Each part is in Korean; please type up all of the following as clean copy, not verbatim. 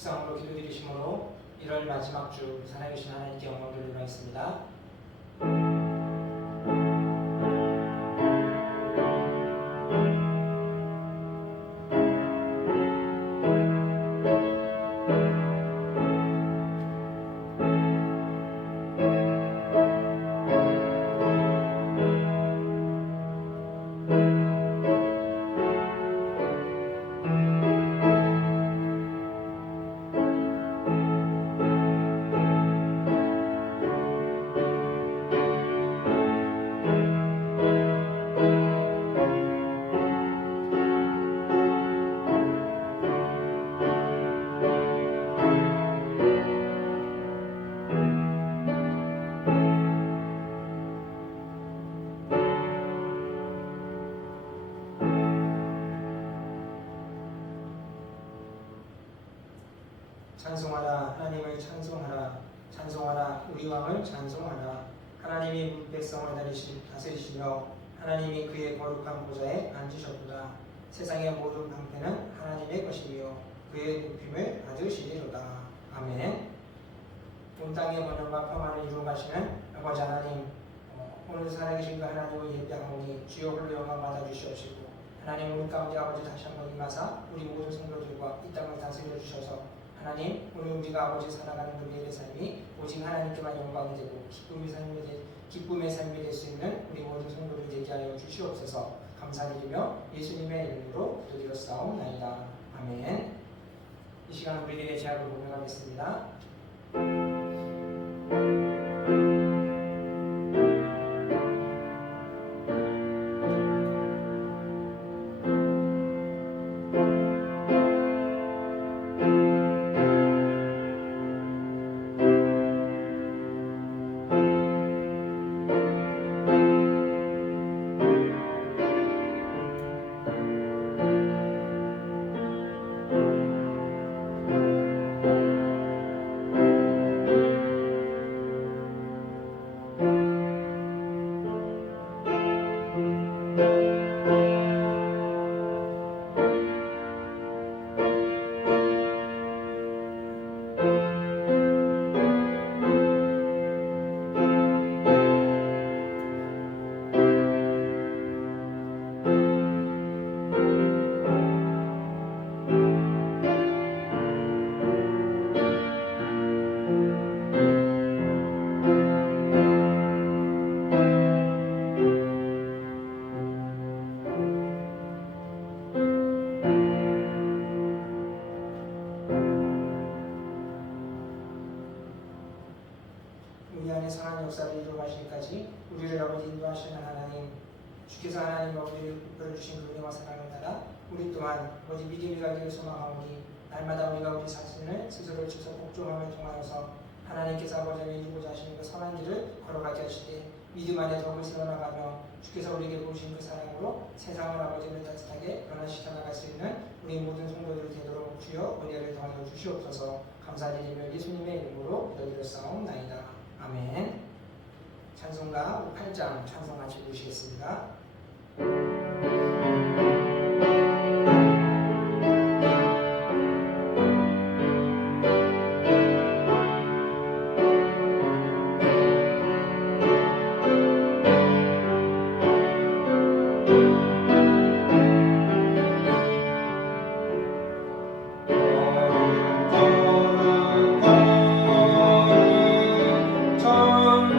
묵상으로 기도드리심으로 1월 마지막 주 살아계신 하나님께 영광 돌리도록 하겠습니다. 찬송하라, 하나님을 찬송하라. 찬송하라, 우리 왕을 찬송하라. 하나님이 백성을 다스리시며 하나님이 그의 거룩한 보좌에 앉으셨도다. 세상의 모든 방패는 하나님의 것이며 그의 높임을 받으시리로다. 아멘. 온 땅의 번영과 평안을 이루어 가시는 아버지 하나님, 오늘 살아계신 그 하나님을 예배하오니 주여 홀로 영광 받아 주시옵시고, 하나님 우리 가운데 아버지 다시 한번 임하사 우리 모든 성도들과 이 땅을 다스려 주셔서 하나님, 오늘 우리가 아버지 살아가는 우리의 삶이 오직 하나님께만 영광이 되고 기쁨의 삶이 될 수 있는 우리 모든 성도들 되게 하여 주시옵소서. 감사드리며 예수님의 이름으로 기도드렸사옵나이다. 아멘. 이 시간 우리들의 제약을 공명하겠습니다. 우리 안에 선한 역사를 이루어가시기까지 우리를 아버지 인도하시는 하나님, 주께서 하나님과 우리를 베풀어주신 그 은혜와 사랑을 따라 우리 또한 아버지 믿음이 가기를 소망하오니, 날마다 우리가 우리 자신을 스스로 지켜 복종함을 통하여서 하나님께서 아버지를 이루고자 하시는 그 선한 길을 걸어가게 하시되, 믿음 안에 더욱 세워나가며 주께서 우리에게 보신 그 사랑으로 세상을 아버지를 따뜻하게 변화시켜 나갈 수 있는 우리 모든 성도들이 되도록 주여 은혜를 더하여 주시옵소서. 감사드리며 예수님의 이름으로 기도드렸사옵나이다. 아멘. 찬송가 8장 찬송 같이 부르시겠습니다.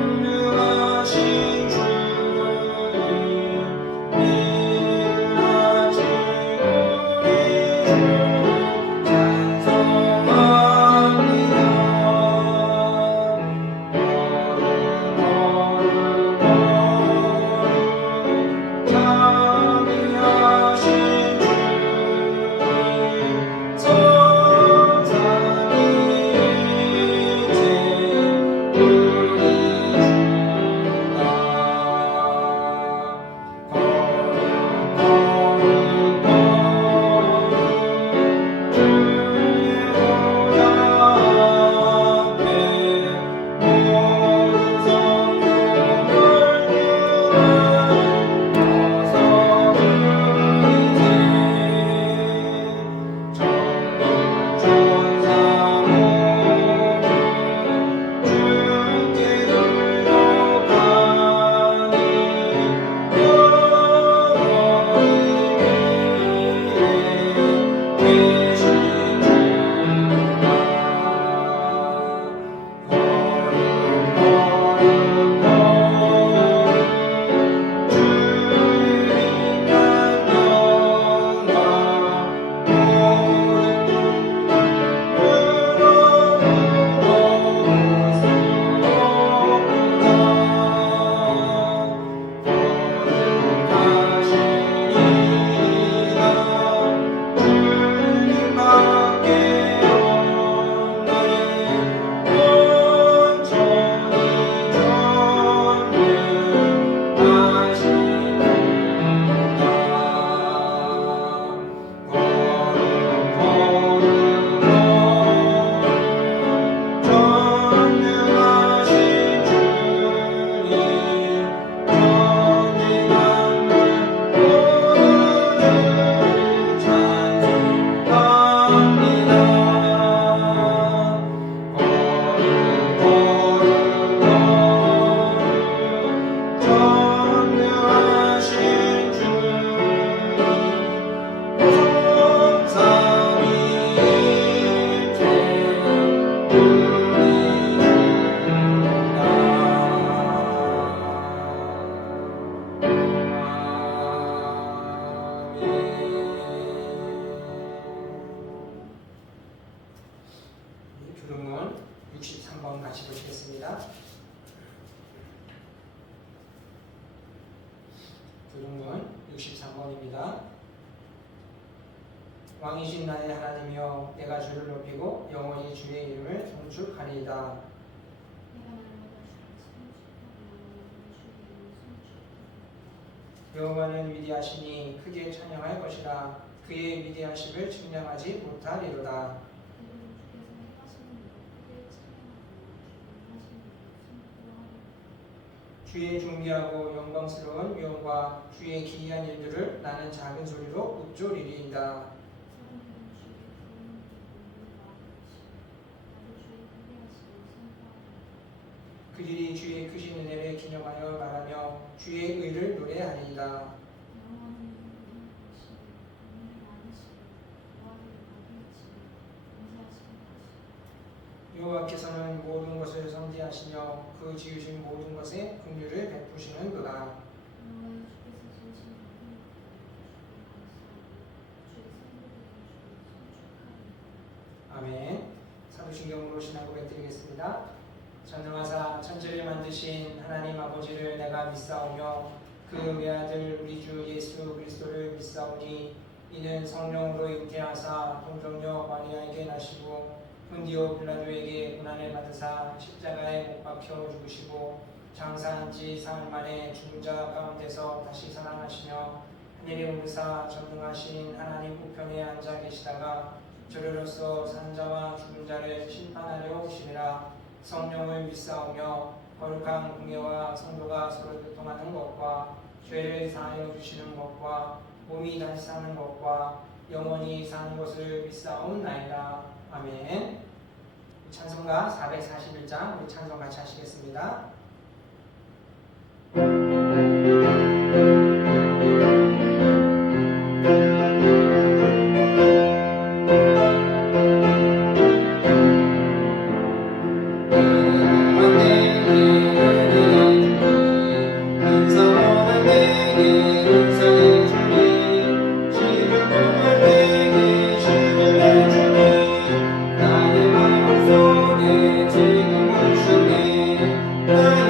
전능하신 주님 부흥문 63번 같이 보시겠습니다. 부흥문 63번입니다. 왕이신 나의 하나님이여 내가 주를 높이고 영원히 주의 이름을 송축하리이다. 여호와는 위대하시니 크게 찬양할 것이라. 그의 위대하심을 측량하지 못하리로다. 주의 존귀하고 영광스러운 위엄과 주의 기이한 일들을 나는 작은 소리로 읊조리리이다. 그들이 주의 크신 은혜를 기념하여 말하며 주의 의를 노래하리이다. 여호와께서는 모든 것을 선지하시며 그 지으신 모든 것에 긍휼을 베푸시는도다. 아멘. 사도신경으로 신앙 고백드리겠습니다. 전능하사 천지를 만드신 하나님 아버지를 내가 믿사오며 그 외아들 우리 주 예수 그리스도를 믿사오니 이는 성령으로 잉태하사 동정녀 마리아에게 나시고 본디오 빌라도에게 고난을 받으사 십자가에 못 박혀 죽으시고 장사한 지 사흘 만에 죽은 자 가운데서 다시 살아나시며 하늘에 오르사 전능하신 하나님 우편에 앉아 계시다가 저리로서 산 자와 죽은 자를 심판하려 오시리라. 성령을 믿사오며 거룩한 공예와 성도가 서로 교통하는 것과 죄를 사하여 주시는 것과 몸이 다시 사는 것과 영원히 사는 것을 믿사옵나이다. 아멘. 찬송가 441장 우리 찬송 같이 하시겠습니다. 나의 마음속에 지금 오셨네.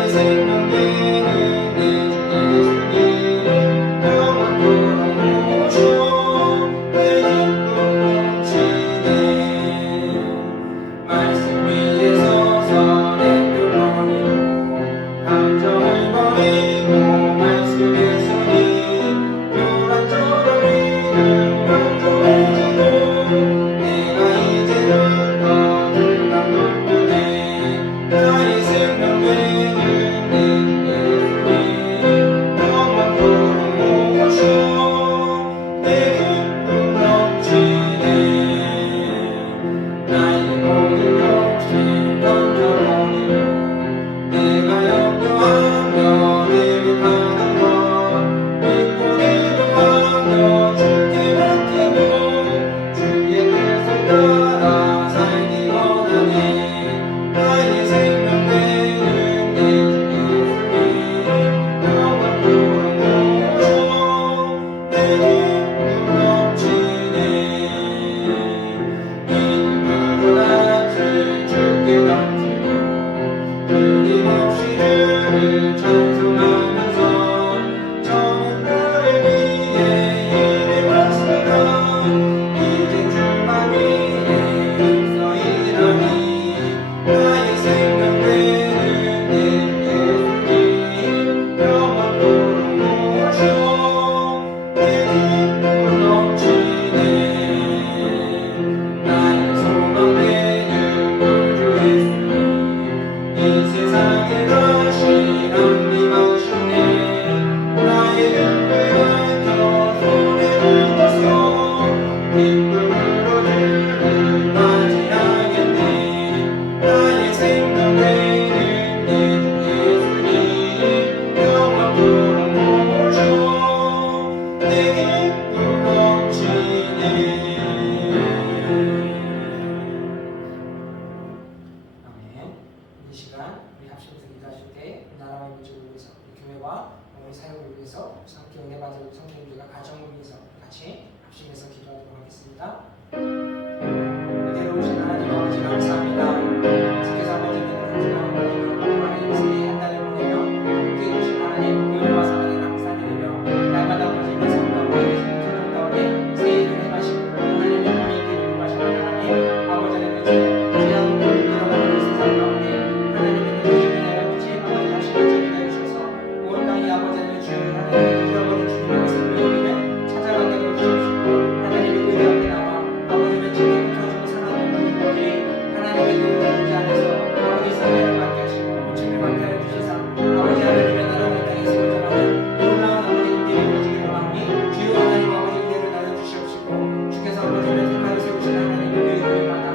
하나님의 그 아버지 안에서 아버지 삶을 받게 하시고 고침을 받게 하여 주시사 아버지 하나님의 나라가 이 땅에 세워져가는 놀라운 아버지 은혜를 이루어지기를 원하오니 주여 하나님 아버지 은혜를 나눠 주시옵시고 주께서 아버지를 택하여 세우신 하나님의 교회를 받아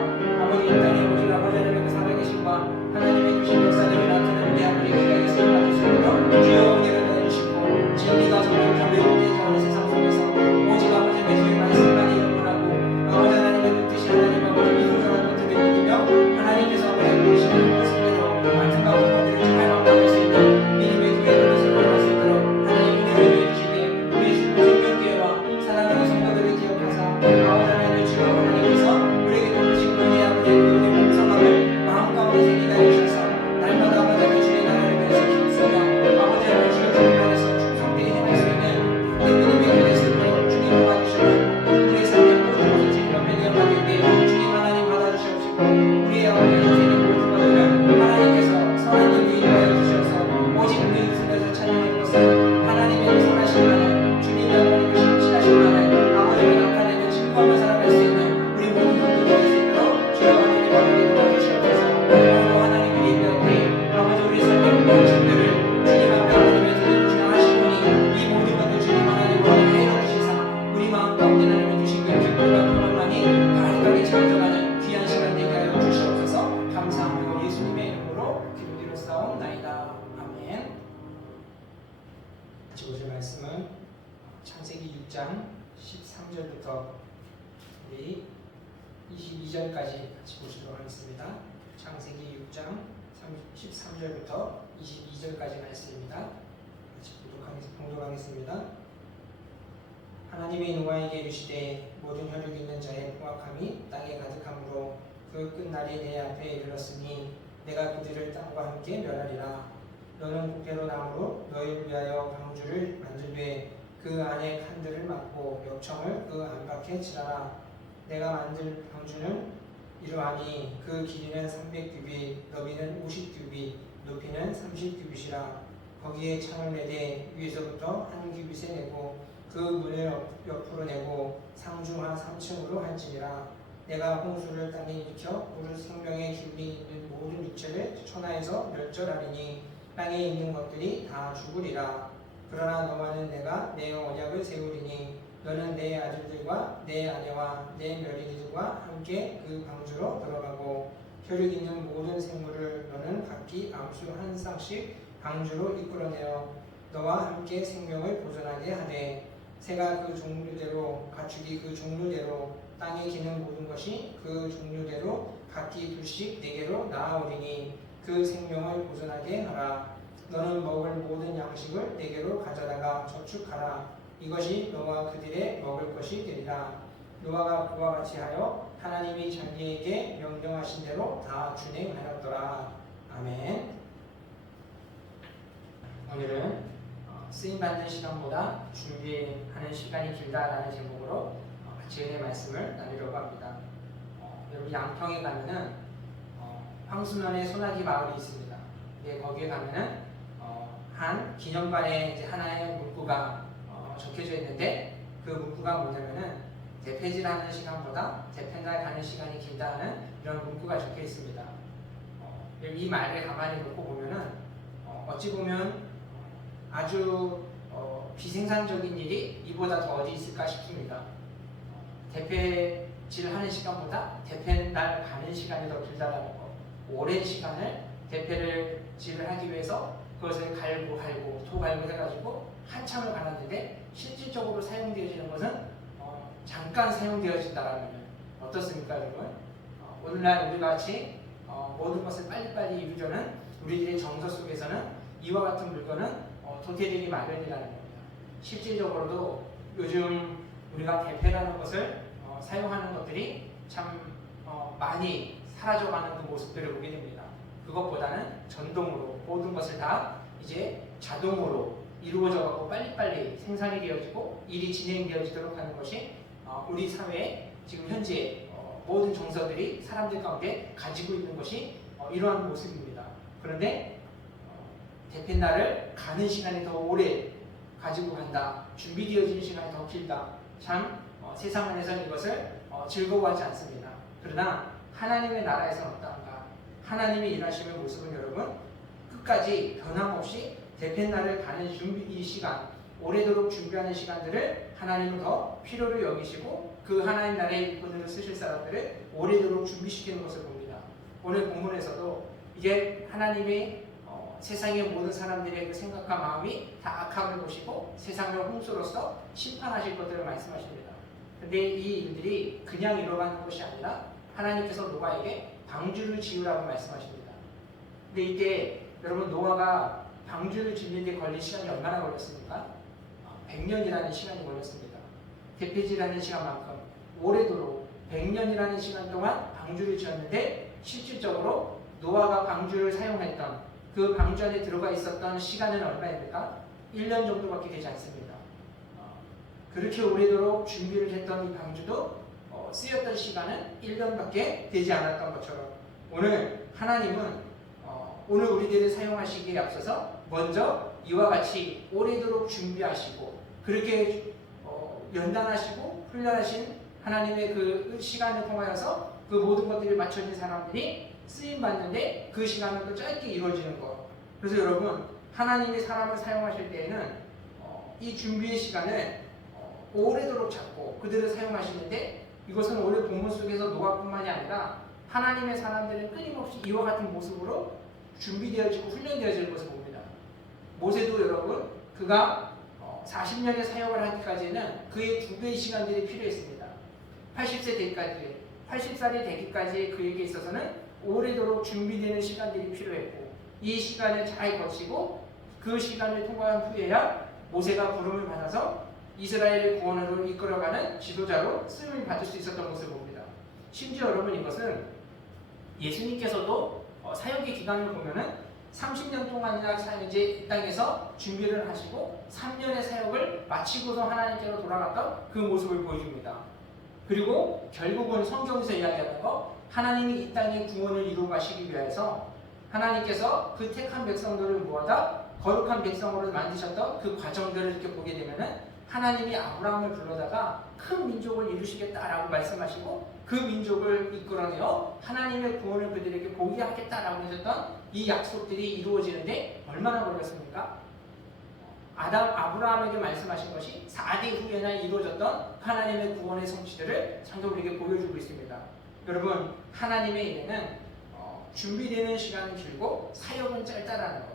아버지 이 땅에 오실 아버지 하나님의 그 살아계심과 하나님의 주신 역사들을 나타내는 우리 아버지 기가에 쓰임 받을 수 있도록 주여 은혜를 나눠 주시고 진리가 점점 가벼운 되어가는 세상 속에서 오직 아버지의 주의 말씀만이 일어나고 아버지 하나님의 그 뜻이 하나님 아버지 이루어져가는 것들을 믿으며 하나님께서 아버지 보시는 모습대로 같은 바운 것들을 잘 감당할 수 있는 믿음의 교회를 뜻을 걸어갈 수 있도록 하나님 은혜를 주시되 우리 생명교회와 사랑하는 성도들을 기억하사 아버지 하나님의 주여 하나님께서 우리에게 주신 은혜 아버지의 그 은혜 풍성함을 마음 가운데 새기게 하여 주셔서 날마다 아버지 하나님 주의 나라를 위해서 힘쓰며 아버지 하나님 주의 주님 안에서 충성되게 행할 수 있는 믿음의 교회가 될 수 있도록 주님 도와주시옵시고 우리의 삶의 모든 것을 주님과 매개하게 되 주님 하나님 받아주시옵시고 우리의 아버지 인생의 모든 것들은 하나님께서 선한 일이 인하여 주셔서 오직 우리 인생에서 찬양하는 것은 하나님의 선하심만을 주님의 아버지 신실하심만을 아버지가 나타내는 증거하며 살아갈 수 있는 우리 모든 성도들이 될 수 있도록 주여 하나님 아버지 도와주시옵소서. 오늘도 하나님의 예배할 때 아버지 우리 삶의 모든 짐들을 주님 앞에 하나님의 드리고 진행하시오니 이 모든 것들 주님 하나님 오늘 해로 주시사 우리 마음 가운데 하나님의 주신 그 기쁨과 평안만이 가득하게 채워져가는 귀한 시간 되게 하여 주시옵소서. 감사하며 예수님의 이름으로 기도드렸사옵나이다. 아멘. 같이 보실 말씀은 창세기 6장 13절부터 우리 22절까지 같이 보시도록 하겠습니다. 창세기 6장 13절부터 22절까지 말씀입니다. 같이 봉독하겠습니다. 하나님의 노아에게 이르시되 모든 혈육 있는 자의 포악함이 땅에 가득함으로 그 끝날이 내 앞에 이르렀으니 내가 그들을 땅과 함께 멸하리라. 너는 부패로 나무로 너희를 위하여 방주를 만들되 그 안에 칸들을 막고 멱청을 그 안팎에 칠하라. 내가 만들 방주는 이러하니 그 길이는 300규빗, 너비는 50규빗, 높이는 30규빗이라. 거기에 창을 내되 위에서부터 한 규빗에 내고 그 문을 옆으로 내고 상중하 3층으로 할지니라. 내가 홍수를 땅에 일으켜 우리 생명의 기운이 있는 모든 육체를 천하에서 멸절하리니 땅에 있는 것들이 다 죽으리라. 그러나 너와는 내가 내 언약을 세우리니 너는 내 아들들과 내 아내와 내 며느리들과 함께 그 방주로 들어가고 혈육 있는 모든 생물을 너는 각기 암수 한 쌍씩 방주로 이끌어내어 너와 함께 생명을 보존하게 하되 새가 그 종류대로 가축이 그 종류대로 땅에 기는 모든 것이 그 종류대로 각기 둘씩 네개로 나아오리니 그 생명을 보존하게 하라. 너는 먹을 모든 양식을 네개로 가져다가 저축하라. 이것이 너와 그들의 먹을 것이 되리라. 노아가 그와 같이 하여 하나님이 자기에게 명령하신 대로 다 준행하였더라. 아멘. 오늘은 쓰임받는 시간보다 준비하는 시간이 길다라는 제목으로 같이 은혜 말씀을 나누려고 합니다. 여러분 양평에 가면은 황수면에 소나기 마을이 있습니다. 거기에 가면은 한 기념관에 이제 하나의 문구가 적혀져 있는데 그 문구가 뭐냐면은 대패질하는 시간보다 대패날 가는 시간이 길다는 이런 문구가 적혀 있습니다. 이 말을 가만히 놓고 보면은 어찌 보면 아주 비생산적인 일이 이보다 더 어디 있을까 싶습니다. 대패질하는 시간보다 대패날 가는 시간이 더 길다라는 거. 오랜 시간을 대패질을 하기 위해서 그것을 갈고 토 갈고 해가지고 한참을 갈았는데 실질적으로 사용되어지는 것은 잠깐 사용되어진다라면 어떻습니까, 여러분? 오늘날 우리가 같이 모든 것을 빨리빨리 이루려는 우리들의 정서 속에서는 이와 같은 물건은 도태되기 마련이라는 겁니다. 실질적으로도 요즘 우리가 대패라는 것을 사용하는 것들이 참 많이 사라져가는 그 모습들을 보게 됩니다. 그것보다는 전동으로 모든 것을 다 이제 자동으로 이루어져가고 빨리빨리 생산이 되어지고 일이 진행되어지도록 하는 것이 우리 사회에 지금 현재 모든 정서들이 사람들 가운데 가지고 있는 것이 이러한 모습입니다. 그런데 대패날을 가는 시간이 더 오래 가지고 간다. 준비되어지는 시간이 더 길다. 참 세상 안에서는 이것을 즐거워하지 않습니다. 그러나 하나님의 나라에서는 어떠한가? 하나님이 일하시는 모습은 여러분 끝까지 변함없이 대펜날을 가는 이 시간, 오래도록 준비하는 시간들을 하나님은 더 필요로 여기시고 그 하나님 나라의 일꾼으로 쓰실 사람들을 오래도록 준비시키는 것을 봅니다. 오늘 본문에서도 이제 하나님이 세상의 모든 사람들의 그 생각과 마음이 다 악함을 보시고 세상을 홍수로서 심판하실 것들을 말씀하십니다. 근데 이 일들이 그냥 이뤄가는 것이 아니라 하나님께서 노아에게 방주를 지으라고 말씀하십니다. 근데 이때 여러분 노아가 방주를 짓는 데 걸린 시간이 얼마나 걸렸습니까? 100년이라는 시간이 걸렸습니다. 대피지라는 시간만큼 오래도록 100년이라는 시간 동안 방주를 지었는데 실질적으로 노아가 방주를 사용했던 그 방주 안에 들어가 있었던 시간은 얼마입니까? 1년 정도밖에 되지 않습니다. 그렇게 오래도록 준비를 했던 이 방주도 쓰였던 시간은 1년밖에 되지 않았던 것처럼 오늘 하나님은 오늘 우리들이 사용하시기에 앞서서 먼저 이와 같이 오래도록 준비하시고 그렇게 연단하시고 훈련하신 하나님의 그 시간을 통하여서 그 모든 것들이 맞춰진 사람들이 쓰임받는데 그 시간은 또 짧게 이루어지는 것. 그래서 여러분 하나님이 사람을 사용하실 때에는 이 준비의 시간을 오래도록 잡고 그들을 사용하시는데 이것은 오늘 본문 속에서 노아뿐만이 아니라 하나님의 사람들은 끊임없이 이와 같은 모습으로 준비되어지고 훈련되어질 것을 봅니다. 모세도 여러분 그가 40년의 사역을 하기까지는 그의 2배의 시간들이 필요했습니다. 80세 되기까지 80살이 되기까지 그에게 있어서는 오래도록 준비되는 시간들이 필요했고 이 시간을 잘 거치고 그 시간을 통과한 후에야 모세가 부름을 받아서 이스라엘의 구원으로 이끌어가는 지도자로 쓰임을 받을 수 있었던 것을 봅니다. 심지어 여러분 이것은 예수님께서도 사역의 기간을 보면은 30년 동안이나 이제 이 땅에서 준비를 하시고 3년의 사역을 마치고서 하나님께로 돌아갔던 그 모습을 보여줍니다. 그리고 결국은 성경에서 이야기하는 거 하나님이 이 땅의 구원을 이루어 가시기 위해서 하나님께서 그 택한 백성들을 모아다 거룩한 백성으로 만드셨던 그 과정들을 이렇게 보게 되면은 하나님이 아브라함을 불러다가 큰 민족을 이루시겠다라고 말씀하시고 그 민족을 이끌어내어 하나님의 구원을 그들에게 보게 하겠다라고 하셨던 이 약속들이 이루어지는데 얼마나 걸렸습니까? 아브라함에게 말씀하신 것이 4대 후에나 이루어졌던 하나님의 구원의 성취들을 성경으로 보여주고 있습니다. 여러분 하나님의 일에는 준비되는 시간은 길고 사역은 짧다라는 것.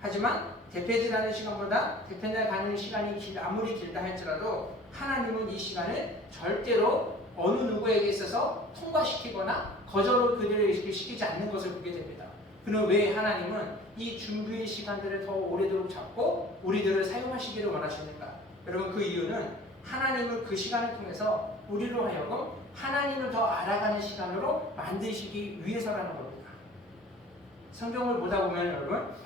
하지만 대패지라는 시간보다 대패날 가는 시간이 아무리 길다 할지라도 하나님은 이 시간을 절대로 어느 누구에게 있어서 통과시키거나 거절로 그들을 시키지 않는 것을 보게 됩니다. 그럼 왜 하나님은 이 준비의 시간들을 더 오래도록 잡고 우리들을 사용하시기를 원하십니까? 여러분 그 이유는 하나님을 그 시간을 통해서 우리로 하여금 하나님을 더 알아가는 시간으로 만드시기 위해서라는 겁니다. 성경을 보다 보면 여러분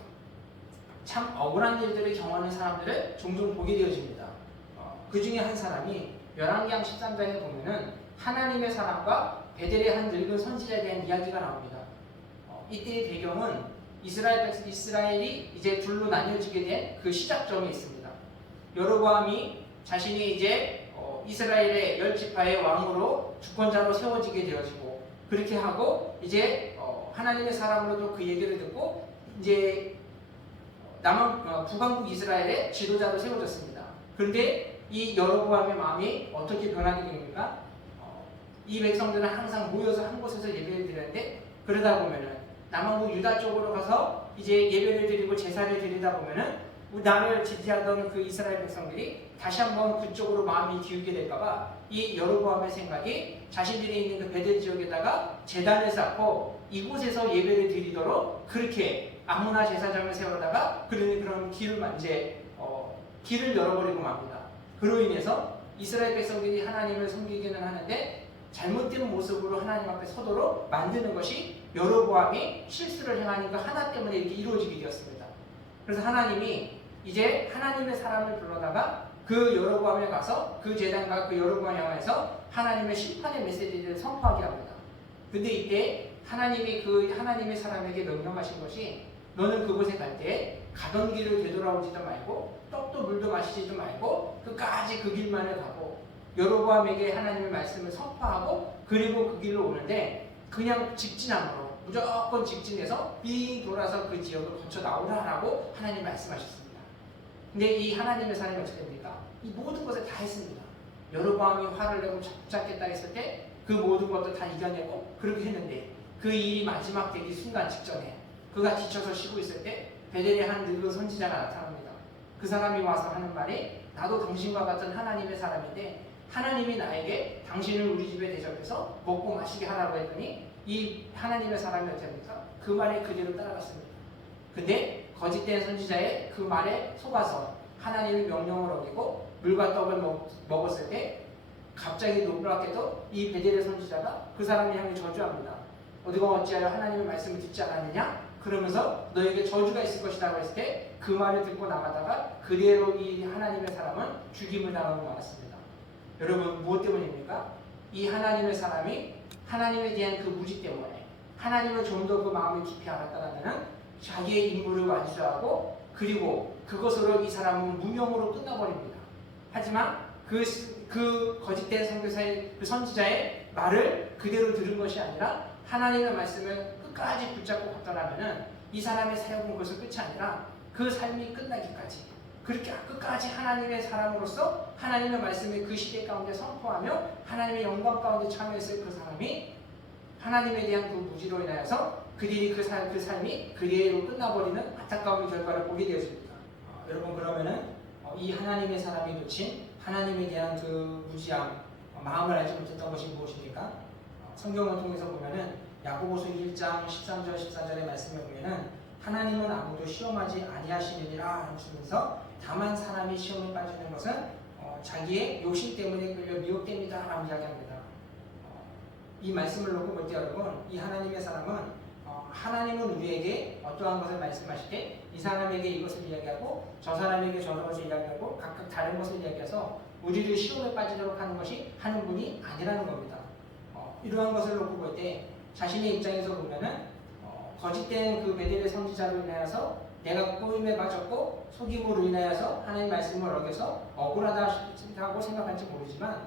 참 억울한 일들을 경험하는 사람들을 종종 보게 되어집니다. 그 중에 한 사람이 열왕기상 13장에 보면은 하나님의 사람과 베델의 한 늙은 선지자에 대한 이야기가 나옵니다. 이때의 배경은 이스라엘이 이제 둘로 나뉘어지게 된 그 시작점이 있습니다. 여로보암이 자신이 이제 이스라엘의 10지파의 왕으로 주권자로 세워지게 되어지고 그렇게 하고 이제 하나님의 사람으로도 그 얘기를 듣고 이제 북왕국 이스라엘의 지도자로 세워졌습니다. 그런데 이 여로보암의 마음이 어떻게 변하게 됩니까? 이 백성들은 항상 모여서 한 곳에서 예배를 드리는데 그러다 보면은 남왕국 유다 쪽으로 가서 이제 예배를 드리고 제사를 드리다 보면은 나를 지지하던 그 이스라엘 백성들이 다시 한번 그쪽으로 마음이 기울게 될까봐 이 여로보암의 생각이 자신들이 있는 그 베델 지역에다가 제단을 쌓고 이곳에서 예배를 드리도록 그렇게 아무나 제사장을 세우다가 그런 길을 열어버리고 맙니다. 그로 인해서 이스라엘 백성들이 하나님을 섬기기는 하는데 잘못된 모습으로 하나님 앞에 서도록 만드는 것이 여로보암이 실수를 행하는 그 하나 때문에 이렇게 이루어지게 되었습니다. 그래서 하나님이 이제 하나님의 사람을 불러다가 그 여로보암에 가서 그 제단과 그 여로보암 향해서 하나님의 심판의 메시지를 선포하게 합니다. 근데 이때 하나님이 그 하나님의 사람에게 명령하신 것이 너는 그곳에 갈 때 가던 길을 되돌아오지도 말고 떡도 물도 마시지도 말고 끝까지 그 길만을 가고 여로보암에게 하나님의 말씀을 선포하고 그리고 그 길로 오는데 그냥 직진함으로 무조건 직진해서 빙 돌아서 그 지역을 거쳐 나오라라고 하나님 말씀하셨습니다. 근데 이 하나님의 사람이 어떻게 됩니까? 이 모든 것을 다 했습니다. 여로보암이 화를 내고 잡겠다 했을 때 그 모든 것도 다 이겨내고 그렇게 했는데 그 일이 마지막 되기 순간 직전에 그가 지쳐서 쉬고 있을 때 베델의 한 늙은 선지자가 나타납니다. 그 사람이 와서 하는 말이 나도 당신과 같은 하나님의 사람인데 하나님이 나에게 당신을 우리 집에 대접해서 먹고 마시게 하라고 했더니 이 하나님의 사람이 어떻게 합니까? 그 말에 그대로 따라갔습니다. 근데 거짓된 선지자의 그 말에 속아서 하나님의 명령을 어기고 물과 떡을 먹었을 때 갑자기 놀랍게도 이 베델의 선지자가 그 사람을 향해 저주합니다. 어디가 어찌하여 하나님의 말씀을 듣지 않았느냐? 그러면서 너에게 저주가 있을 것이라고 했을 때 그 말을 듣고 나가다가 그대로 이 하나님의 사람은 죽임을 당하고 말았습니다. 여러분 무엇 때문입니까? 이 하나님의 사람이 하나님에 대한 그 무지 때문에 하나님을 좀 더 그 마음을 깊이 알았다면 자기의 임무를 완수하고 그리고 그것으로 이 사람은 무명으로 끝나버립니다. 하지만 그 거짓된 선교사의 그 선지자의 말을 그대로 들은 것이 아니라 하나님의 말씀을 끝까지 붙잡고 갔더라면 이 사람의 사역은 그것은 끝이 아니라 그 삶이 끝나기까지 그렇게 끝까지 하나님의 사람으로서 하나님의 말씀을 그 시대 가운데 선포하며 하나님의 영광 가운데 참여했을 그 사람이 하나님에 대한 그 무지로 인하여서 그들이 그 삶이 그대로 끝나버리는 안타까운 결과를 보게 되었습니다. 여러분 그러면은 이 하나님의 사람이 놓친 하나님에 대한 그 무지함, 마음을 알지 못했던 것이 무엇입니까? 성경을 통해서 보면은 야고보서 1장 13절 14절의 말씀을 보면은 하나님은 아무도 시험하지 아니하시느니라 하시면서 다만 사람이 시험에 빠지는 것은 자기의 욕심 때문에 끌려 미혹됩니다 라고 이야기합니다. 이 말씀을 놓고 볼 때 여러분 이 하나님의 사람은 하나님은 우리에게 어떠한 것을 말씀하실 때 이 사람에게 이것을 이야기하고 저 사람에게 저런 것을 이야기하고 각각 다른 것을 이야기해서 우리를 시험에 빠지도록 하는 것이 하는 분이 아니라는 겁니다. 이러한 것을 놓고 볼 때 자신의 입장에서 보면은 거짓된 그 베델의 선지자로 인하여서 내가 꼬임에 빠졌고 속임으로 인하여서 하나님 말씀을 어겨서 억울하다고 생각할지 모르지만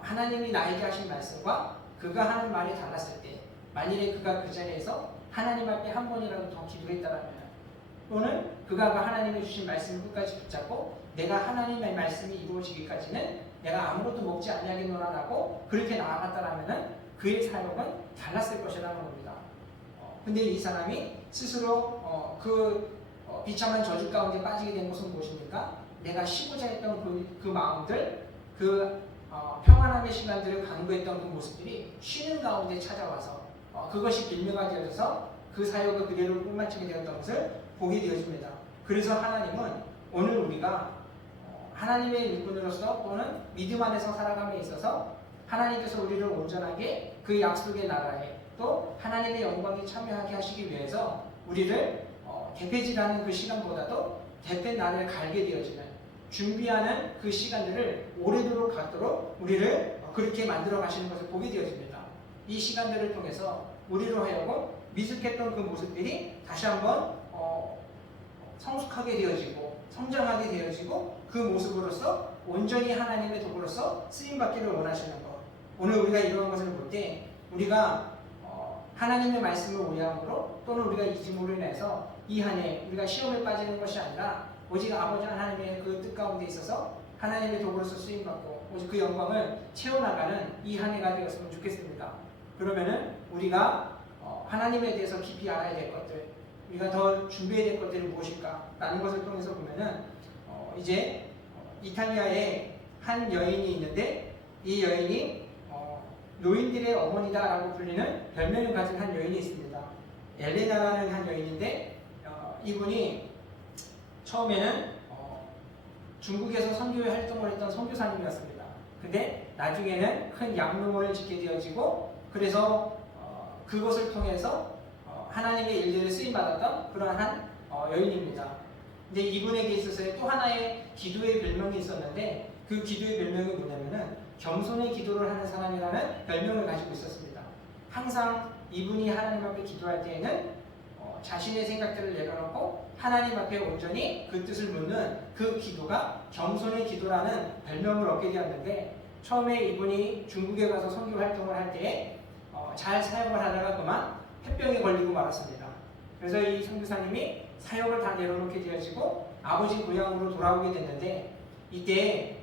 하나님이 나에게 하신 말씀과 그가 하는 말이 달랐을 때 만일에 그가 그 자리에서 하나님 앞에 한 번이라도 더 기도했다라면 또는 그가 하나님이 주신 말씀을 끝까지 붙잡고 내가 하나님의 말씀이 이루어지기까지는 내가 아무것도 먹지 아니하겠노라라고 그렇게 나아갔다라면 그의 사역은 달랐을 것이라는 겁니다. 근데 이 사람이 스스로 비참한 저주 가운데 빠지게 된 것은 무엇입니까? 내가 쉬고자 했던 그 마음들, 평안함의 시간들을 강구했던 그 모습들이 쉬는 가운데 찾아와서 그것이 빌미가 되어져서 그 사역을 그대로 끝마치게 되었던 것을 보게 되어집니다. 그래서 하나님은 오늘 우리가 하나님의 일꾼으로서 또는 믿음 안에서 살아감에 있어서 하나님께서 우리를 온전하게 그 약속의 나라에 또 하나님의 영광에 참여하게 하시기 위해서 우리를 대패질하는 그 시간보다도 대패 날을 갈게 되어지는 준비하는 그 시간들을 오래도록 갖도록 우리를 그렇게 만들어 가시는 것을 보게 되어집니다. 이 시간들을 통해서 우리로 하여금 미숙했던 그 모습들이 다시 한번 성숙하게 되어지고 성장하게 되어지고 그 모습으로서 온전히 하나님의 도구로서 쓰임받기를 원하시는 것. 오늘 우리가 이러한 것을 볼 때 우리가 하나님의 말씀을 오해함으로 또는 우리가 잊음으로 인해서 이 한 해 우리가 시험에 빠지는 것이 아니라 오직 아버지 하나님의 그 뜻 가운데 있어서 하나님의 도구로서 쓰임받고 오직 그 영광을 채워나가는 이 한 해가 되었으면 좋겠습니다. 그러면은 우리가 하나님에 대해서 깊이 알아야 될 것들, 우리가 더 준비해야 될 것들이 무엇일까? 라는 것을 통해서 보면은 이제 이탈리아에 한 여인이 있는데 이 여인이 노인들의 어머니다라고 불리는 별명을 가진 한 여인이 있습니다. 엘레나라는 한 여인인데 이분이 처음에는 중국에서 선교회 활동을 했던 선교사님이었습니다. 근데 나중에는 큰 양로원을 짓게 되어지고 그래서 그것을 통해서 하나님의 일들을 쓰임받았던 그러한 여인입니다. 근데 이분에게 있어서의 또 하나의 기도의 별명이 있었는데 그 기도의 별명이 뭐냐면은 겸손의 기도를 하는 사람이라는 별명을 가지고 있었습니다. 항상 이분이 하나님 앞에 기도할 때에는 자신의 생각들을 내려놓고 하나님 앞에 온전히 그 뜻을 묻는 그 기도가 겸손의 기도라는 별명을 얻게 되었는데 처음에 이분이 중국에 가서 선교 활동을 할 때에 잘 사역을 하다가 그만 폐병에 걸리고 말았습니다. 그래서 이 선교사님이 사역을 다 내려놓게 되어지고 아버지 고향으로 돌아오게 됐는데 이때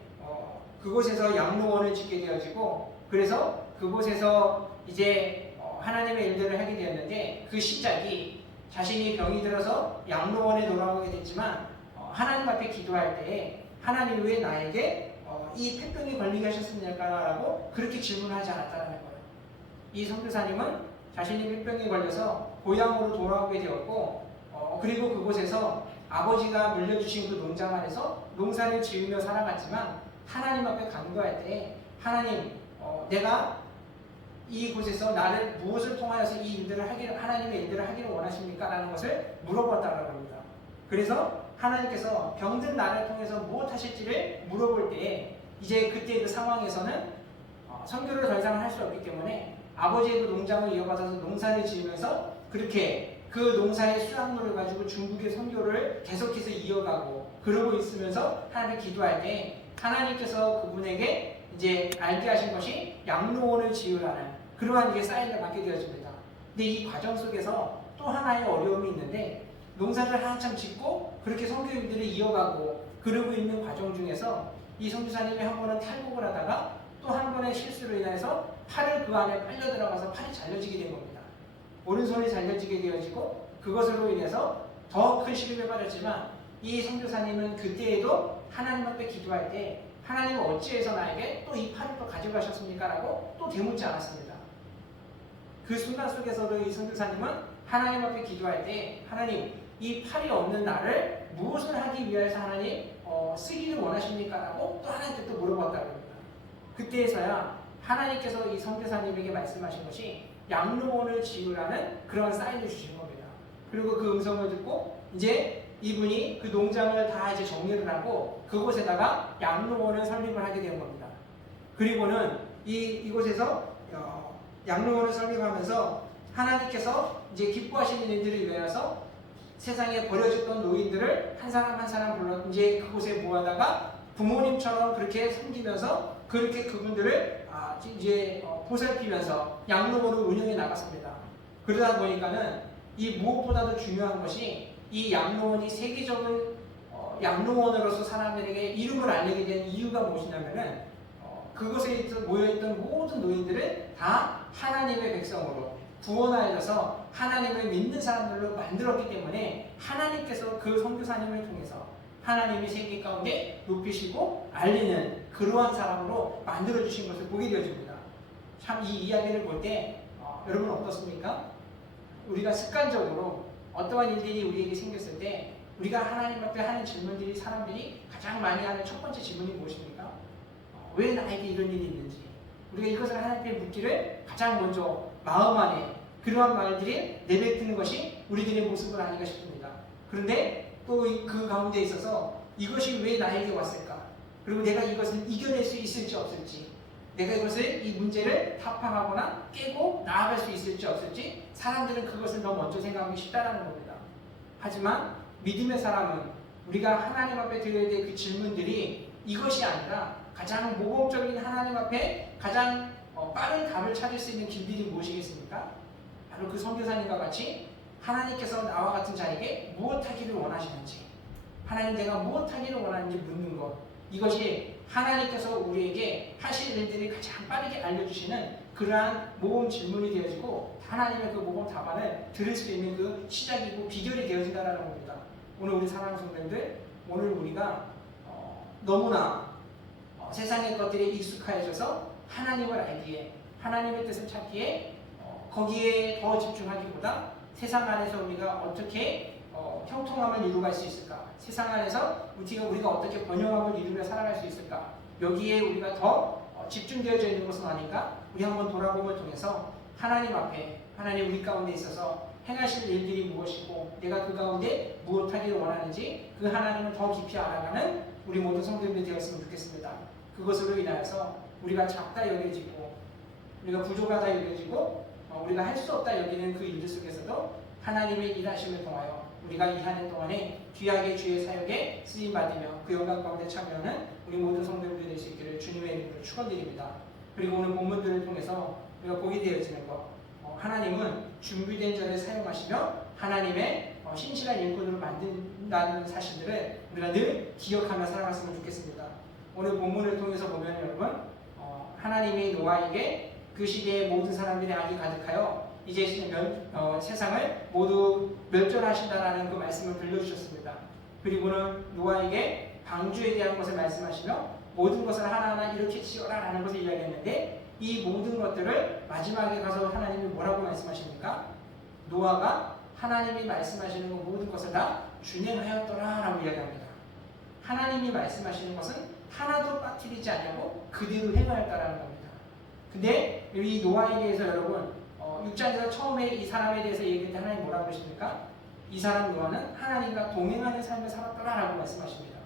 그곳에서 양로원을 짓게 되어지고 그래서 그곳에서 이제 하나님의 일들을 하게 되었는데 그 시작이 자신이 병이 들어서 양로원에 돌아오게 됐지만 하나님 앞에 기도할 때에 하나님 왜 나에게 이 폐병에 걸리게 하셨습니까라고 그렇게 질문하지 않았다는 거예요. 이 선교사님은 자신이 폐병에 걸려서 고향으로 돌아오게 되었고 그리고 그곳에서 아버지가 물려주신 그 농장 안에서 농사를 지으며 살아갔지만 하나님 앞에 간구할 때 하나님 내가 이곳에서 나를 무엇을 통하여서 이 일들을 하나님의 일들을 하기를 원하십니까? 라는 것을 물어봤다고 합니다. 그래서 하나님께서 병든 나를 통해서 무엇 하실지를 물어볼 때에 이제 그때 그 상황에서는 선교를 더 이상 할 수 없기 때문에 아버지의 그 농장을 이어받아서 농사를 지으면서 그렇게 그 농사의 수확물을 가지고 중국의 선교를 계속해서 이어가고 그러고 있으면서 하나님 기도할 때 하나님께서 그분에게 이제 알게 하신 것이 양로원을 지으라는 그러한 이게 사인을 받게 되어집니다. 근데 이 과정 속에서 또 하나의 어려움이 있는데 농사를 한참 짓고 그렇게 선교일들을 이어가고 그러고 있는 과정 중에서 이 선교사님이 한 번은 탈북을 하다가 또 한 번의 실수로 인해서 팔을 그 안에 빨려 들어가서 팔이 잘려지게 된 겁니다. 오른손이 잘려지게 되어지고 그것으로 인해서 더 큰 시름에 빠졌지만 이 선교사님은 그때에도 하나님 앞에 기도할 때 하나님은 어찌해서 나에게 또 이 팔을 또 가져가셨습니까? 라고 또 되묻지 않았습니다. 그 순간 속에서도 이 선교사님은 하나님 앞에 기도할 때 하나님 이 팔이 없는 나를 무엇을 하기 위해서 하나님 쓰기를 원하십니까? 라고 또 하나님께 또 물어봤다고 합니다. 그때에서야 하나님께서 이 선교사님에게 말씀하신 것이 양로원을 지으라는 그런 사인을 주신 겁니다. 그리고 그 음성을 듣고 이제 이분이 그 농장을 다 이제 정리를 하고 그곳에다가 양로원을 설립을 하게 된 겁니다. 그리고는 이곳에서 양로원을 설립하면서 하나님께서 이제 기뻐하시는 일들을 위하여서 세상에 버려졌던 노인들을 한 사람 한 사람 불러 이제 그곳에 모아다가 부모님처럼 그렇게 섬기면서 그렇게 그분들을 이제 보살피면서 양로원을 운영해 나갔습니다. 그러다 보니까는 이 무엇보다도 중요한 것이 이 양로원이 세계적인 양로원으로서 사람들에게 이름을 알리게 된 이유가 무엇이냐면은 그곳에 모여있던 모든 노인들을 다 하나님의 백성으로 구원하여서 하나님을 믿는 사람들로 만들었기 때문에 하나님께서 그 선교사님을 통해서 하나님이 세계 가운데 높이시고 알리는 그러한 사람으로 만들어주신 것을 보게 되어집니다. 참 이 이야기를 볼 때 여러분 어떻습니까? 우리가 습관적으로 어떠한 일들이 우리에게 생겼을 때 우리가 하나님 앞에 하는 질문들이 사람들이 가장 많이 하는 첫 번째 질문이 무엇입니까? 왜 나에게 이런 일이 있는지 우리가 이것을 하나님께 묻기를 가장 먼저 마음 안에 그러한 말들이 내뱉는 것이 우리들의 모습은 아닌가 싶습니다. 그런데 또 그 가운데 있어서 이것이 왜 나에게 왔을까? 그리고 내가 이것을 이겨낼 수 있을지 없을지 내가 이것을 이 문제를 타파하거나 깨고 나아갈 수 있을지 없을지 사람들은 그것을 더 먼저 생각하기 쉽다라는 겁니다. 하지만 믿음의 사람은 우리가 하나님 앞에 드려야 될 그 질문들이 이것이 아니라 가장 모범적인 하나님 앞에 가장 빠른 답을 찾을 수 있는 길들이 무엇이겠습니까? 바로 그 선교사님과 같이 하나님께서 나와 같은 자에게 무엇하기를 원하시는지 하나님 내가 무엇하기를 원하는지 묻는 것 이것이 하나님께서 우리에게 하실 일들이 가장 빠르게 알려주시는 그러한 모범 질문이 되어지고 하나님의 그 모범 답안을 들을 수 있는 그 시작이고 비결이 되어진다는 겁니다. 오늘 우리 사랑하는 성도님들 오늘 우리가 너무나 세상의 것들에 익숙해져서 하나님을 알기에 하나님의 뜻을 찾기에 거기에 더 집중하기보다 세상 안에서 우리가 어떻게 형통함을 이루어갈 수 있을까? 세상 안에서 우리가 어떻게 번영함을 이루며 살아갈 수 있을까? 여기에 우리가 더 집중되어져 있는 것은 아닌가? 우리 한번 돌아봄을 통해서 하나님 앞에 하나님 우리 가운데 있어서 행하실 일들이 무엇이고 내가 그 가운데 무엇하기를 원하는지 그 하나님을 더 깊이 알아가는 우리 모든 성도님들이 되었으면 좋겠습니다. 그것으로 인하여서 우리가 작다 여겨지고 우리가 부족하다 여겨지고 우리가 할 수 없다 여기는 그 일들 속에서도 하나님의 일하심을 통하여 우리가 이 한 해 동안에 귀하게 주의 사역에 쓰임받으며 그 영광 가운데 참여하는 우리 모든 성도님들이 될 수 있기를 주님의 이름으로 축원드립니다. 그리고 오늘 본문들을 통해서 우리가 보게 되어지는 것 하나님은 준비된 자를 사용하시며 하나님의 신실한 일꾼으로 만든다는 사실들을 우리가 늘 기억하며 살아갔으면 좋겠습니다. 오늘 본문을 통해서 보면 여러분 하나님이 노아에게 그 시대의 모든 사람들이 악이 가득하여 이제 세상을 모두 멸절하신다라는 그 말씀을 들려주셨습니다. 그리고는 노아에게 방주에 대한 것을 말씀하시며 모든 것을 하나하나 이렇게 지어라라는 것을 이야기했는데 이 모든 것들을 마지막에 가서 하나님이 뭐라고 말씀하십니까? 노아가 하나님이 말씀하시는 모든 것을 다 준행하였더라라고 이야기합니다. 하나님이 말씀하시는 것은 하나도 빠뜨리지 않냐고 그대로 행하였다라는 겁니다. 근데 이 노아에 대해서 여러분 6장에서 처음에 이 사람에 대해서 얘기할 때 하나님 뭐라고 그러십니까? 이 사람 노아는 하나님과 동행하는 삶을 살았더라라고 말씀하십니다.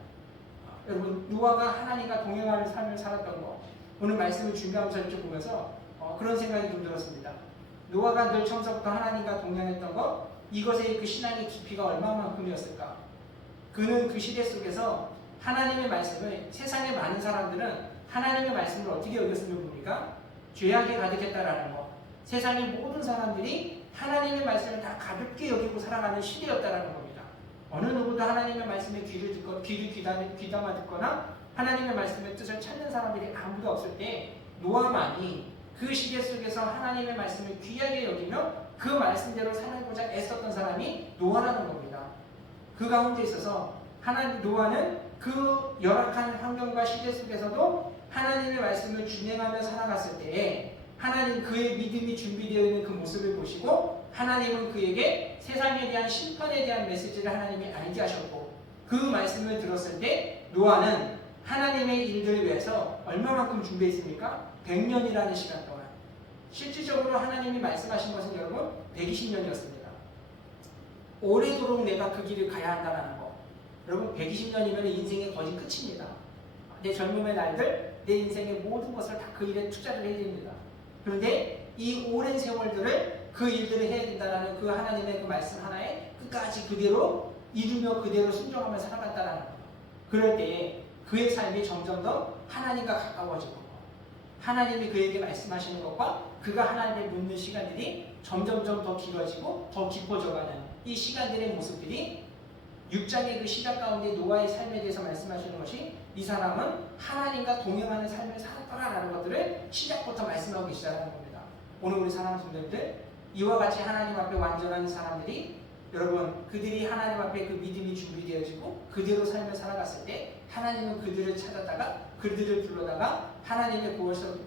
여러분 노아가 하나님과 동행하는 삶을 살았던 거 오늘 말씀을 준비하면서 이렇게 보면서 그런 생각이 좀 들었습니다. 노아가 늘 처음부터 하나님과 동행했던 것 이것의 그 신앙의 깊이가 얼마만큼이었을까? 그는 그 시대 속에서 하나님의 말씀을 세상의 많은 사람들은 하나님의 말씀을 어떻게 여겼으면 봅니까? 죄악에 가득했다라는 것. 세상의 모든 사람들이 하나님의 말씀을 다 가볍게 여기고 살아가는 시대였다라는 겁니다. 어느 누구도 하나님의 말씀에 귀를 귀담아 듣거나 하나님의 말씀의 뜻을 찾는 사람들이 아무도 없을 때 노아만이 그 시대 속에서 하나님의 말씀을 귀하게 여기며 그 말씀대로 살아보자 애썼던 사람이 노아라는 겁니다. 그 가운데 있어서 노아는 그 열악한 환경과 시대 속에서도 하나님의 말씀을 준행하며 살아갔을 때에 하나님 그의 믿음이 준비되어 있는 그 모습을 보시고 하나님은 그에게 세상에 대한 심판에 대한 메시지를 하나님이 알게 하셨고 그 말씀을 들었을 때 노아는 하나님의 일들을 위해서 얼마만큼 준비했습니까? 100년이라는 시간 동안. 실질적으로 하나님이 말씀하신 것은 여러분 120년이었습니다. 오래도록 내가 그 길을 가야 한다는 거. 여러분 120년이면 인생의 거의 끝입니다. 내 젊음의 날들, 내 인생의 모든 것을 다 그 일에 투자를 해야 됩니다. 그런데 이 오랜 세월들을 그 일들을 해야 된다는 그 하나님의 그 말씀 하나에 끝까지 그대로 이루며 그대로 순종하며 살아갔다는 거예요. 그럴 때에 그의 삶이 점점 더 하나님과 가까워지고 하나님이 그에게 말씀하시는 것과 그가 하나님을 묻는 시간들이 점점점 더 길어지고 더 깊어져가는 이 시간들의 모습들이 6장의 그 시작 가운데 노아의 삶에 대해서 말씀하시는 것이 이 사람은 하나님과 동행하는 삶을 살았더라라는 것들을 시작부터 말씀하고 계시다는 겁니다. 오늘 우리 사랑하는 성도님들 이와 같이 하나님 앞에 완전한 사람들이 여러분 그들이 하나님 앞에 그 믿음이 준비되어지고 그대로 삶을 살아갔을 때 하나님은 그들을 찾았다가 그들을 불러다가 하나님의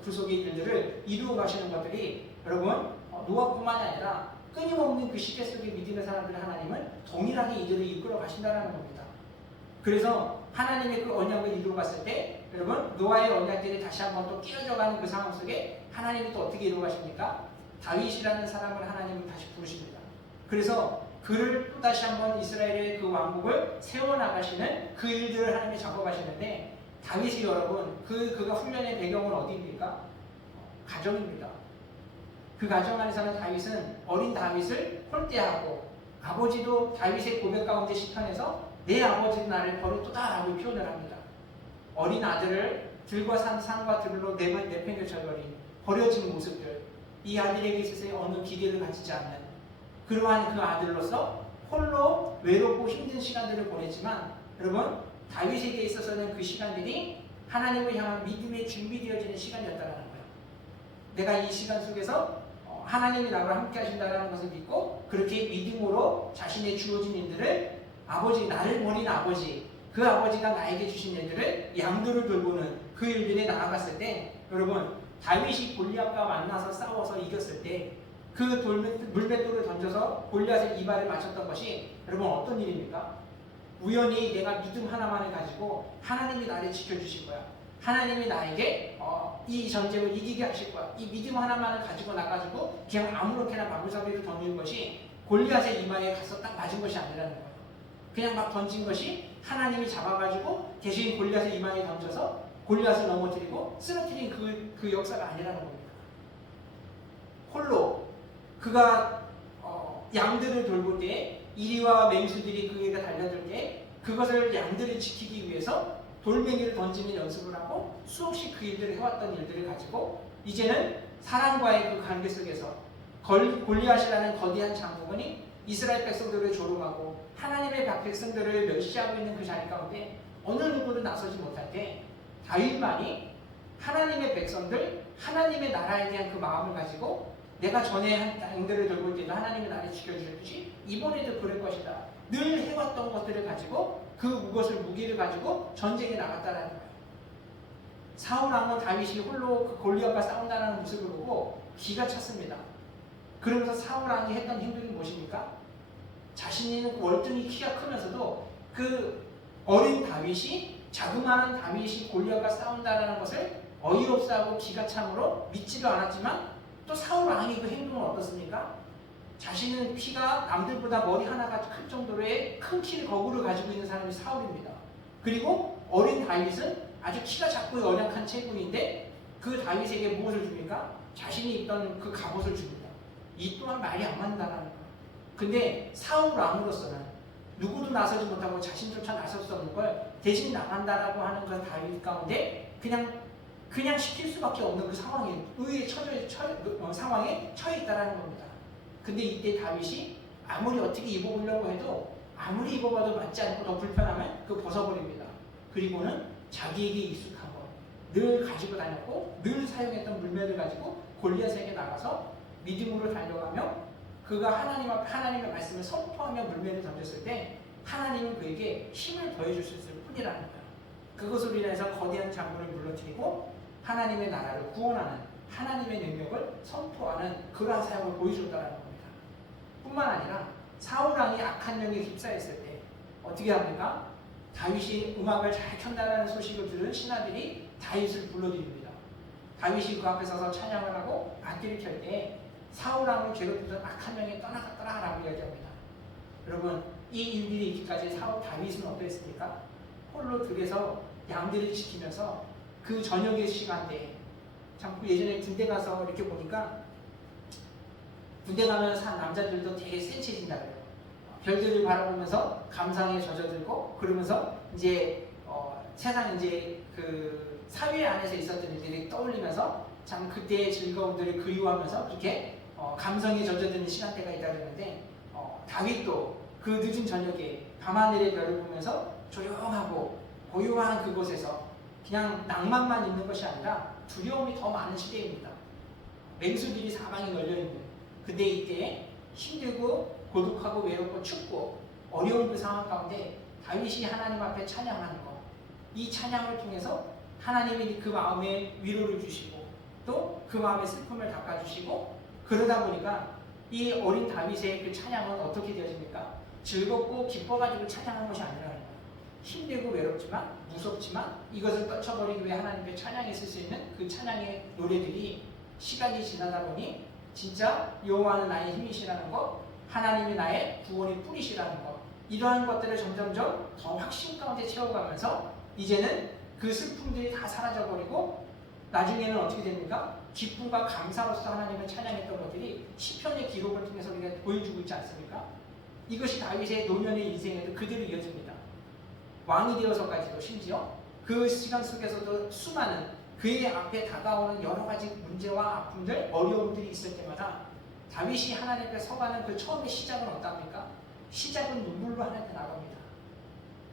구속의 일들을 이루어 가시는 것들이 여러분 노아뿐만 아니라 끊임없는 그 시대 속의 믿음의 사람들을 하나님은 동일하게 이들을 이끌어 가신다는 겁니다. 그래서 하나님의 그 언약을 이루어 갔을 때 여러분 노아의 언약들이 다시 한번 또 깨어져가는 그 상황 속에 하나님이 또 어떻게 이루어 가십니까? 다윗이라는 사람을 하나님은 다시 부르십니다. 그래서 그를 또 다시 한번 이스라엘의 그 왕국을 세워나가시는 그 일들을 하나님이 작업하시는데 다윗이 여러분 그가 훈련의 배경은 어디입니까? 가정입니다. 그 가정 안에서는 다윗은 어린 다윗을 홀대하고 아버지도 다윗의 고백 가운데 시편에서 내 아버지는 나를 버렸도다라고 표현을 합니다. 어린 아들을 들과 산과 들로 내팽개쳐버린 버려진 모습들 이 아들에게 있어서 어느 기대를 가지지 않는 그러한 그 아들로서 홀로 외롭고 힘든 시간들을 보냈지만 여러분 다윗에게 있어서는 그 시간들이 하나님을 향한 믿음에 준비되어지는 시간이었다는 거예요. 내가 이 시간 속에서 하나님이 나와 함께 하신다는 것을 믿고 그렇게 믿음으로 자신의 주어진 일들을 아버지 나를 버린 아버지 그 아버지가 나에게 주신 일들을 양들을 돌보는 그 일들에 나아갔을 때 여러분 다윗이 골리앗과 만나서 싸워서 이겼을 때 그 물맷돌을 던져서 골리앗의 이발을 맞췄던 것이 여러분 어떤 일입니까? 우연히 내가 믿음 하나만을 가지고 하나님이 나를 지켜주실 거야. 하나님이 나에게 이 전쟁을 이기게 하실 거야. 이 믿음 하나만을 가지고 나가지고 그냥 아무렇게나 마구잡이로 던진 것이 골리앗의 이마에 가서 딱 맞은 것이 아니라는 거예요. 그냥 막 던진 것이 하나님이 잡아가지고 대신 골리앗의 이마에 던져서 골리앗을 넘어뜨리고 쓰러뜨린 그 역사가 아니라는 겁니다. 홀로 그가 양들을 돌볼 때 이리와 맹수들이 그에게 달려들 때 그것을 양들을 지키기 위해서 돌멩이를 던지는 연습을 하고 수없이 그 일들을 해왔던 일들을 가지고 이제는 사람과의 그 관계 속에서 골리앗이라는 거대한 장군이 이스라엘 백성들을 조롱하고 하나님의 백성들을 멸시하고 있는 그 자리 가운데 어느 누구도 나서지 못할 때 다윗만이 하나님의 백성들, 하나님의 나라에 대한 그 마음을 가지고 내가 전에 한 양들을 들고 있을 때도 하나님의 나라를 지켜주셨듯이 이번에도 그럴 것이다. 늘 해왔던 것들을 가지고 그것을 무기를 가지고 전쟁에 나갔다라는 거예요. 사울 왕은 다윗이 홀로 그 골리앗과 싸운다는 모습을 보고 기가 찼습니다. 그러면서 사울 왕이 했던 행동이 무엇입니까? 자신이 월등히 키가 크면서도 그 어린 다윗이 자그마한 다윗이 골리앗과 싸운다라는 것을 어이없어하고 기가 참으로 믿지도 않았지만 또 사울 왕이 그 행동은 어떻습니까? 자신은 키가 남들보다 머리 하나가 클 정도로의 큰 키를 거구를 가지고 있는 사람이 사울입니다. 그리고 어린 다윗은 아주 키가 작고 연약한 체군인데 그 다윗에게 무엇을 줍니까? 자신이 입던 그 갑옷을 줍니다. 이 또한 말이 안 맞는다는 거예요. 근데 사울 왕으로서는 누구도 나서지 못하고 자신조차 나설 수 없는 걸 대신 나간다라고 하는 그 다윗 가운데 그냥 시킬 수밖에 없는 그 상황에 상황에 처해 있다라는 겁니다. 근데 이때 다윗이 아무리 어떻게 입어보려고 해도 아무리 입어봐도 맞지 않고 더 불편하면 그 벗어버립니다. 그리고는 자기에게 익숙한 것, 늘 가지고 다녔고 늘 사용했던 물매를 가지고 골리앗에게 나가서 믿음으로 달려가며 그가 하나님 앞에 하나님의 말씀을 선포하며 물매를 던졌을 때 하나님은 그에게 힘을 더해주셨을 뿐이라는 거예요. 그것으로 인해서 거대한 장군을 물러뜨리고 하나님의 나라를 구원하는 하나님의 능력을 선포하는 그러한 사역을 보여줬다는 겁니다. 뿐만 아니라 사울 왕이 악한 영에 휩싸였을 때 어떻게 합니까? 다윗이 음악을 잘 켠다라는 소식을 들은 신하들이 다윗을 불러드립니다. 다윗이 그 앞에 서서 찬양을 하고 악기를 켤 때 사울 왕을 괴롭히던 악한 영이 떠나갔더라라고 이야기합니다. 여러분, 이 일들이 있기까지 다윗은 어떠했습니까? 홀로 들에서 양들을 지키면서 그 저녁의 시간대에 참 예전에 군대 가서 이렇게 보니까 군대 가면 산 남자들도 되게 센치해진다 그래요. 별들을 바라보면서 감상에 젖어들고 그러면서 이제 세상 이제 그 사회 안에서 있었던 일들이 떠올리면서 참 그때의 즐거움들을 그리워하면서 그렇게 감성에 젖어드는 시간대가 있다 그러는데 다윗도 그 늦은 저녁에 밤하늘의 별을 보면서 조용하고 고요한 그곳에서 그냥 낭만만 있는 것이 아니라 두려움이 더 많은 시대입니다. 맹수들이 사방에 널려있는 근데 이때 힘들고 고독하고 외롭고 춥고 어려운 그 상황 가운데 다윗이 하나님 앞에 찬양하는 것, 이 찬양을 통해서 하나님이 그 마음에 위로를 주시고 또 그 마음의 슬픔을 닦아주시고 그러다 보니까 이 어린 다윗의 그 찬양은 어떻게 되어집니까? 즐겁고 기뻐가지고 찬양하는 것이 아니라 힘들고 외롭지만 무섭지만 이것을 떨쳐버리기 위해 하나님께 찬양했을 수 있는 그 찬양의 노래들이 시간이 지나다 보니 진짜 여호와는 나의 힘이시라는 것, 하나님이 나의 구원의 뿌리시라는 것, 이러한 것들을 점점점 더 확신 가운데 채워가면서 이제는 그 슬픔들이 다 사라져버리고 나중에는 어떻게 됩니까? 기쁨과 감사로서 하나님을 찬양했던 것들이 시편의 기록을 통해서 우리가 보여주고 있지 않습니까? 이것이 다윗의 노년의 인생에도 그대로 이어집니다. 왕이 되어서까지도 심지어 그 시간 속에서도 수많은 그의 앞에 다가오는 여러 가지 문제와 아픔들, 어려움들이 있을 때마다 다윗이 하나님 앞에 서가는 그 처음의 시작은 어떻습니까? 시작은 눈물로 하나님께 나갑니다.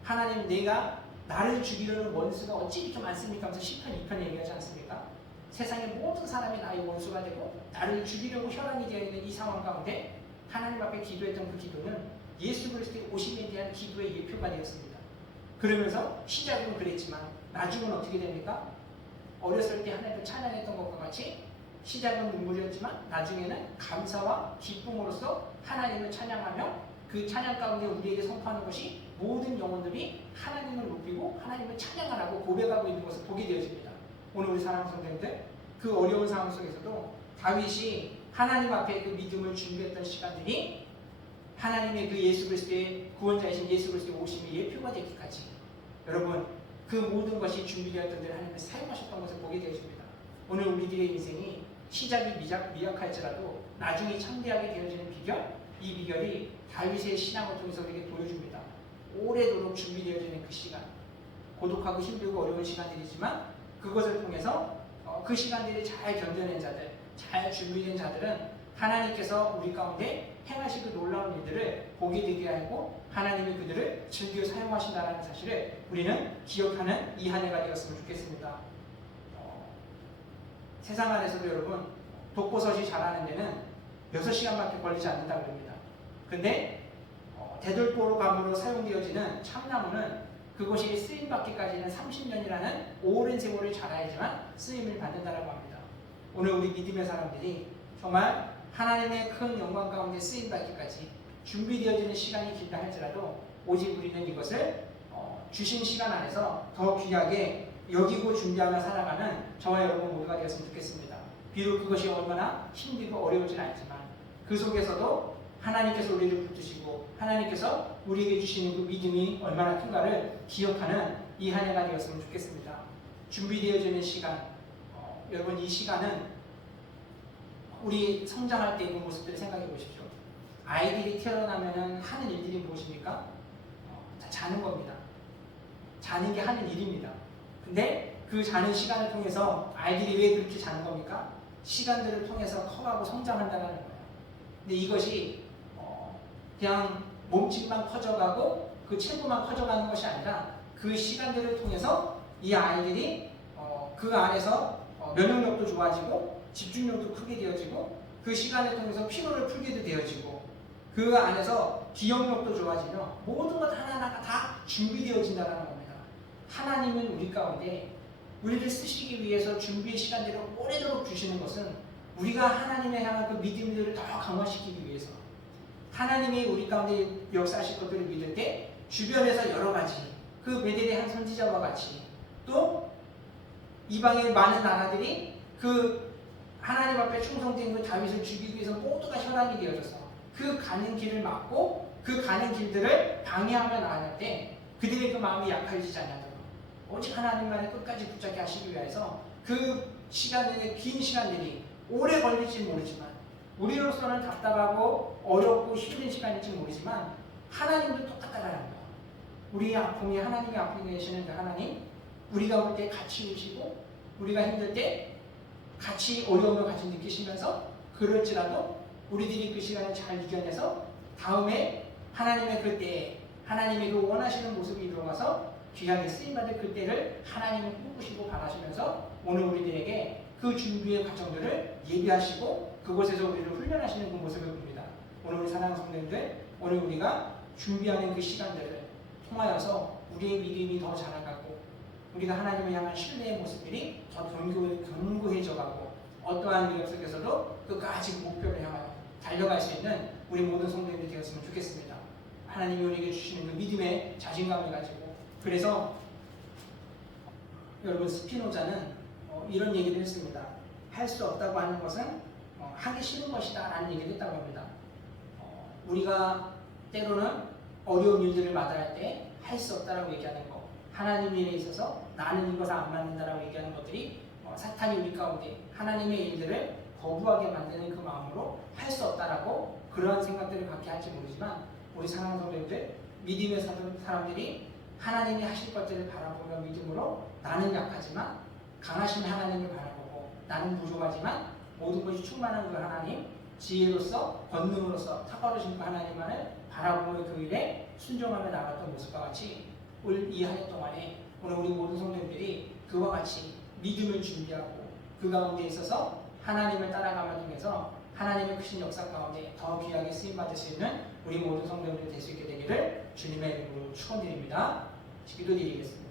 하나님, 내가 나를 죽이려는 원수가 어찌 이렇게 많습니까? 하면서 시편 2편에 얘기하지 않습니까? 세상의 모든 사람이 나의 원수가 되고 나를 죽이려고 혈안이 되어 있는 이 상황 가운데 하나님 앞에 기도했던 그 기도는 예수 그리스도의 오심에 대한 기도의 예표가 되었습니다. 그러면서 시작은 그랬지만 나중은 어떻게 됩니까? 어렸을 때 하나님을 찬양했던 것과 같이 시작은 눈물이었지만 나중에는 감사와 기쁨으로써 하나님을 찬양하며 그 찬양 가운데 우리에게 선포하는 것이 모든 영혼들이 하나님을 높이고 하나님을 찬양하라고 고백하고 있는 것을 보게 되어집니다. 오늘 우리 사랑하는 성도님들, 그 어려운 상황 속에서도 다윗이 하나님 앞에 그 믿음을 준비했던 시간들이 하나님의 그 예수 그리스도의 구원자이신 예수 그리스도의 오심의 예표가 되기까지 여러분 그 모든 것이 준비되었던 데 하나님을 사용하셨던 것을 보게 되어집니다. 오늘 우리들의 인생이 시작이 미약할지라도 나중에 창대하게 되어지는 비결, 이 비결이 다윗의 신앙을 통해서 우리에게 보여줍니다. 오래도록 준비되어지는 그 시간, 고독하고 힘들고 어려운 시간들이지만 그것을 통해서 그 시간들이 잘 견뎌낸 자들, 잘 준비된 자들은 하나님께서 우리 가운데 행하실 그 놀라운 일들을 보게 되게 하고 하나님이 그들을 즐겨 사용하신다는 사실을 우리는 기억하는 이 한 해가 되었으면 좋겠습니다. 세상 안에서도 여러분 독버섯이 자라는 데는 6시간밖에 걸리지 않는다고 합니다. 근데 대들보감으로 사용되어지는 참나무는 그것이 쓰임받기까지는 30년이라는 오랜 세월이 자라야지만 쓰임을 받는다고 합니다. 오늘 우리 믿음의 사람들이 정말 하나님의 큰 영광 가운데 쓰임받기까지 준비되어지는 시간이 길다 할지라도 오직 우리는 이것을 주신 시간 안에서 더 귀하게 여기고 준비하며 살아가는 저와 여러분 모두가 되었으면 좋겠습니다. 비록 그것이 얼마나 힘들고 어려울지는 알지만 그 속에서도 하나님께서 우리를 붙드시고 하나님께서 우리에게 주시는 그 믿음이 얼마나 큰가를 기억하는 이 한 해가 되었으면 좋겠습니다. 준비되어지는 시간, 여러분 이 시간은 우리 성장할 때 그 모습들을 생각해 보십시오. 아이들이 태어나면 하는 일들이 무엇입니까? 자는 겁니다. 자는 게 하는 일입니다. 근데 그 자는 시간을 통해서 아이들이 왜 그렇게 자는 겁니까? 시간들을 통해서 커가고 성장한다는 거예요. 근데 이것이 그냥 몸집만 커져가고 그 체구만 커져가는 것이 아니라 그 시간들을 통해서 이 아이들이 그 안에서 면역력도 좋아지고 집중력도 크게 되어지고 그 시간을 통해서 피로를 풀게도 되어지고 그 안에서 기억력도 좋아지며 모든 것 하나하나가 다 준비되어진다는 겁니다. 하나님은 우리 가운데 우리를 쓰시기 위해서 준비의 시간들을 오래도록 주시는 것은 우리가 하나님에 향한 그 믿음들을 더 강화시키기 위해서 하나님이 우리 가운데 역사하실 것들을 믿을 때 주변에서 여러 가지 그 베델레헴 선지자와 같이 또 이방의 많은 나라들이 그 하나님 앞에 충성된 그 다윗을 죽이기 위해서 모두가 혈안이 되어져서 그 가는 길을 막고 그 가는 길들을 방해하며 나아갈 때 그들의 그 마음이 약해지지 않냐도록 오직 하나님만을 끝까지 붙잡게 하시기 위해서 그 시간들의 긴 시간들이 오래 걸릴지 모르지만 우리로서는 답답하고 어렵고 힘든 시간일지 모르지만 하나님도 똑같다라는 거예요. 우리의 아픔이 하나님이 아프게 계시는 그 하나님, 우리가 올 때 같이 우시고 우리가 힘들 때 같이 어려움을 같이 느끼시면서 그럴지라도 우리들이 그 시간을 잘 이겨내서 다음에 하나님의 그때에 하나님이 그 원하시는 모습이 이루어가서 귀하게 쓰임받을 그때를 하나님은 꿈꾸시고 바라시면서 오늘 우리들에게 그 준비의 과정들을 예비하시고 그곳에서 우리를 훈련하시는 그 모습을 봅니다. 오늘 우리 사랑하는 성도님들, 오늘 우리가 준비하는 그 시간들을 통하여서 우리의 믿음이 더 자라가고 우리가 하나님을 향한 신뢰의 모습들이 더 견고해져가고 어떠한 위협 속에서도 끝까지 목표를 향하여 달려갈 수 있는 우리 모든 성도님들이 되었으면 좋겠습니다. 하나님이 우리에게 주시는 그 믿음의 자신감을 가지고 그래서 여러분 스피노자는 이런 얘기를 했습니다. 할 수 없다고 하는 것은 하기 싫은 것이다 라는 얘기를 했다고 합니다. 우리가 때로는 어려운 일들을 마다할 때 할 수 없다라고 얘기하는 것, 하나님 일에 있어서 나는 이것을 안 받는다라고 얘기하는 것들이 사탄이 우리 가운데 하나님의 일들을 거부하게 만드는 그 마음으로 할 수 없다라고 그러한 생각들을 갖게 할지 모르지만 우리 사랑하는 성도님들, 믿음의 사람들이 하나님이 하실 것들을 바라보며 믿음으로 나는 약하지만 강하신 하나님을 바라보고 나는 부족하지만 모든 것이 충만한 그 하나님, 지혜로서 권능으로서 탁월하신 그 하나님만을 바라보며 그 일에 순종하며 나갔던 모습과 같이 올 이 한 해 동안에 오늘 우리 모든 성도님들이 그와 같이 믿음을 준비하고 그 가운데 있어서 하나님을 따라가며 통해서 하나님의 크신 역사 가운데 더 귀하게 쓰임받을 수 있는 우리 모든 성도님들이 될 수 있게 되기를 주님의 이름으로 축원드립니다. 기도드리겠습니다.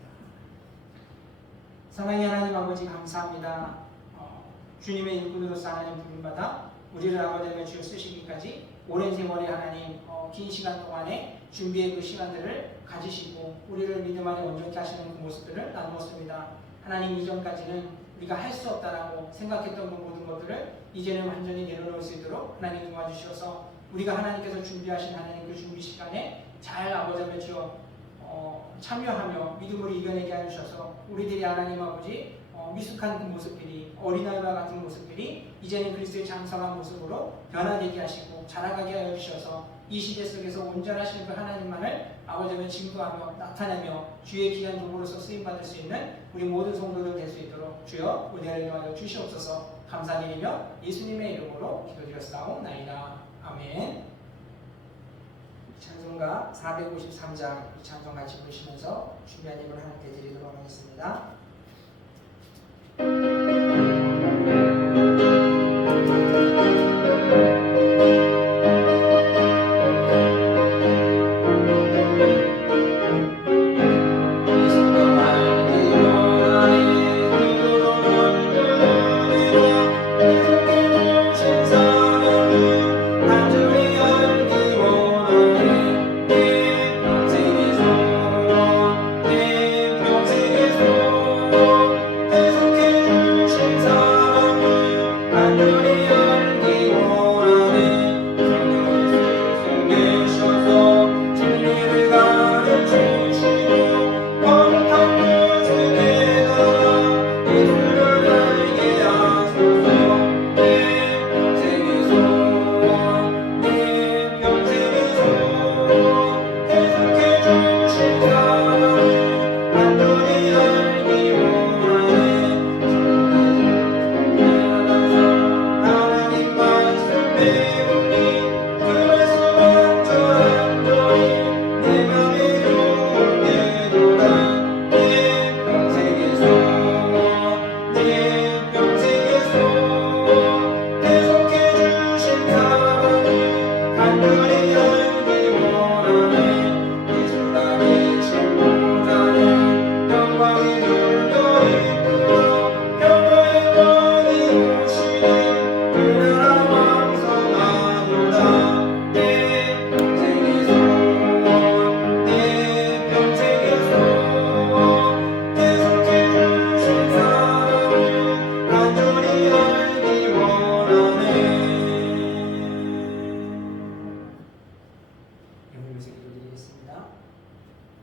사랑의 하나님 아버지 감사합니다. 주님의 일꾼으로서 하나님 부름받아 우리를 아버지의 주여 쓰시기까지 오랜 세월의 하나님 긴 시간 동안에 준비의 그 시간들을 가지시고 우리를 믿음 안에 온전케 하시는 그 모습들을 나누었습니다. 하나님 이전까지는 우리가 할 수 없다라고 생각했던 그 모든 것들을 이제는 완전히 내려놓을 수 있도록 하나님 도와주셔서 우리가 하나님께서 준비하신 하나님 그 준비 시간에 잘 아버지의 주여 참여하며 믿음으로 이겨내게 하셔서 우리들이 하나님 아버지 미숙한 그 모습들이 어린아이와 같은 모습들이 이제는 그리스도의 장성한 모습으로 변화되게 하시고 자라가게 하여 주셔서 이 시대 속에서 온전하신 그 하나님만을 아버지는 증거하며 나타내며 주의 귀한 도구로서 쓰임받을 수 있는 우리 모든 성도들 될 수 있도록 주여 은혜를 더하여 주시옵소서. 감사드리며 예수님의 이름으로 기도드렸사옵나이다. 아멘. 찬송가 453장 이 찬송 같이 부르시면서 준비한 예물 하나님께 드리도록 하겠습니다.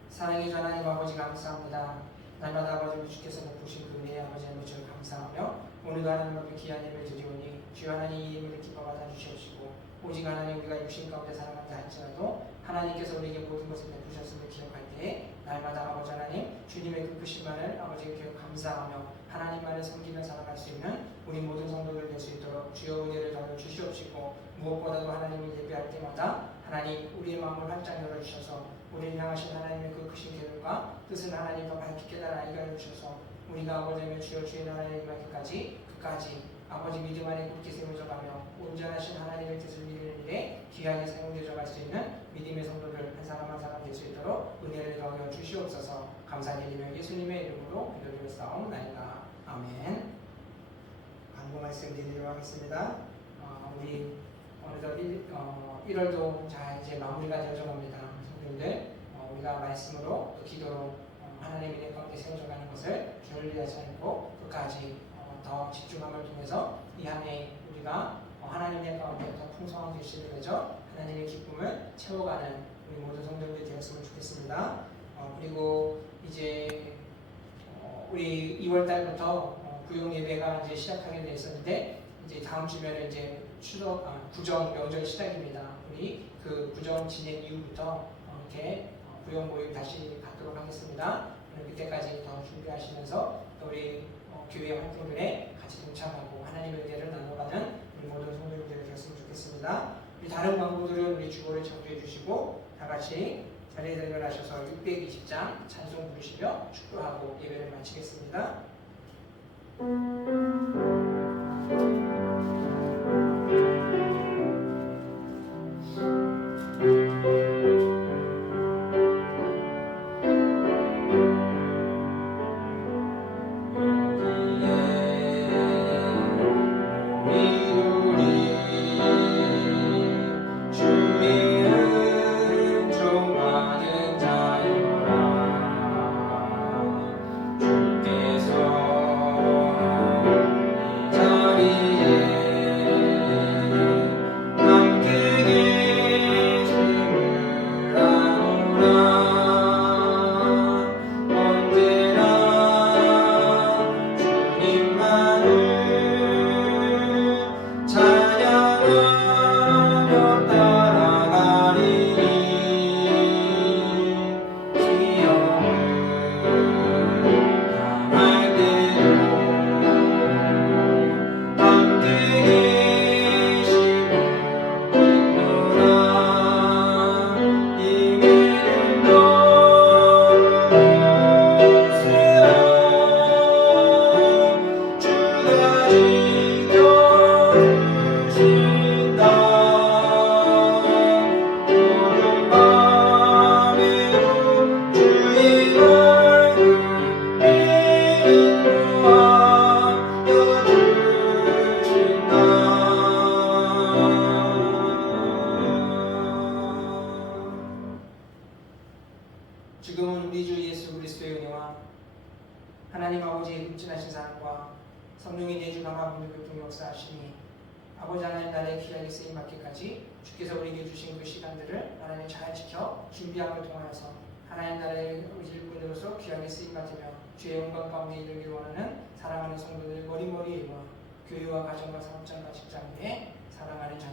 사랑의 하나님 아버지 감사합니다. 날마다 아버지 주께서 베푸신 그 은혜의 아버지 하나님 저를 감사하며 오늘도 하나님 앞에 귀한 예배를 드리오니 주여 하나님 이 예배를 기뻐 받아 주시옵시고 오직 하나님 우리가 육신 가운데 살아간다 할지라도 하나님께서 우리에게 모든 것을 베푸셨음을 기억할 때에 날마다 아버지 하나님 주님의 그 크심만을 아버지께 기억 감사하며 하나님만을 섬기며 살아갈 수 있는 우리 모든 성도들 될 수 있도록 주여 은혜를 더하여 주시옵시고 무엇보다도 하나님을 예배할 때마다 하나님 우리의 마음을 활짝 열어주셔서 우리를 향하신 하나님의 그 크신 계획과 뜻을 하나님 더 밝게 깨달아 알게 해주셔서 우리가 아버지의 주여 주의 나라에 임하기까지 끝까지 아버지 믿음 안에 굳게 세워져가며 온전하신 하나님의 뜻을 이루는 일에 귀하게 사용되어 갈 수 있는 믿음의 성도들 한 사람 한 사람 될 수 있도록 은혜를 더하여 주시옵소서. 감사드리며 예수님의 이름으로 기도드렸사옵나이다. 아멘. 광고 말씀 드리도록 하겠습니다. 우리 어느덧 1월도 자 이제 마무리가 되어져 갑니다. 성도님들 우리가 말씀으로 또 기도로 하나님의 은혜 가운데 세워져가는 것을 게을리하지 않고 끝까지 더 집중함을 통해서 이 한 해 우리가 하나님의 가운데 더 풍성한 계시를 맺어 하나님의 기쁨을 채워가는 우리 모든 성도님들이 되었으면 좋겠습니다. 그리고 이제 우리 2월 달부터 구역 예배가 이제 시작하게 돼 있었는데 이제 다음 주면은 이제 구정 명절 시작입니다. 우리 그 구정 지낸 이후부터 이렇게 구역 모임 다시 갖도록 하겠습니다. 그때까지 더 준비하시면서 또 우리 교회 활동들에 같이 동참하고 하나님의 은혜를 나눠가는 우리 모든 성도님들이 되었으면 좋겠습니다. 우리 다른 광고들은 우리 주보를 참조해 주시고 다 같이 자리에 들어가셔서 620장 찬송 부르시며 축도하고 예배를 마치겠습니다. 자 지금은 우리 주 예수 그리스도의 은혜와 하나님 아버지의 극진하신 사랑과 성령의 내주 강화 분들 교통 역사하시니 아버지 하나님 나라의 귀하게 쓰임 받기까지 주께서 우리에게 주신 그 시간들을 하나님 잘 지켜 준비함을 통하여서 하나님 나라의 일꾼으로서 귀하게 쓰임 받으며 주의 영광 가운데 이르길 원하는 사랑하는 성도들 머리머리와 교회와 가정과 사업장과 직장에 사랑하는 자녀